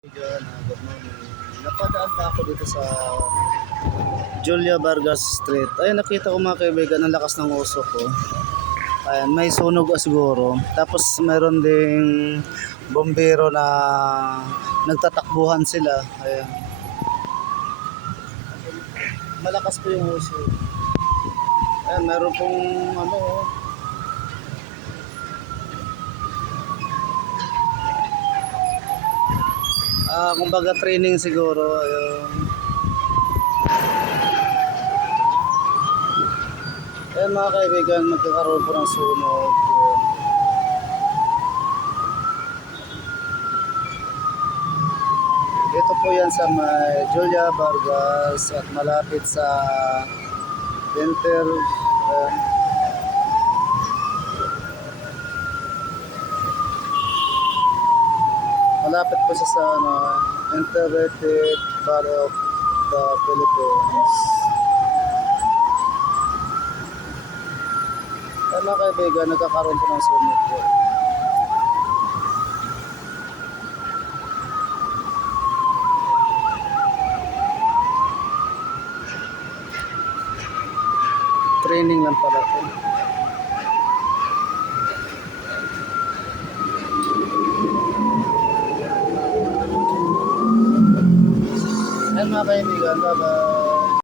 Good morning. Napadaan pa ako dito sa Julia Vargas Street. Ay, nakita ko mga kaibigan, ang lakas ng usok ko. Ayan, may sunog siguro. Tapos meron ding bombero na nagtatakbuhan sila. Ayan. Malakas po yung usok. Ayan, meron pong kumbaga training siguro. Ayun. Ayan mga kaibigan, magkakaroon po ng sunog. Ayan. Ito po yan sa may Julia Vargas at malapit sa Inter. Ayan. Malapit po siya sa Integrated Bar of the Philippines. Ay mga kaibigan, nagkakaroon po ng sunog po. Training lang pala po. Ayan mga kaibigan, bye-bye.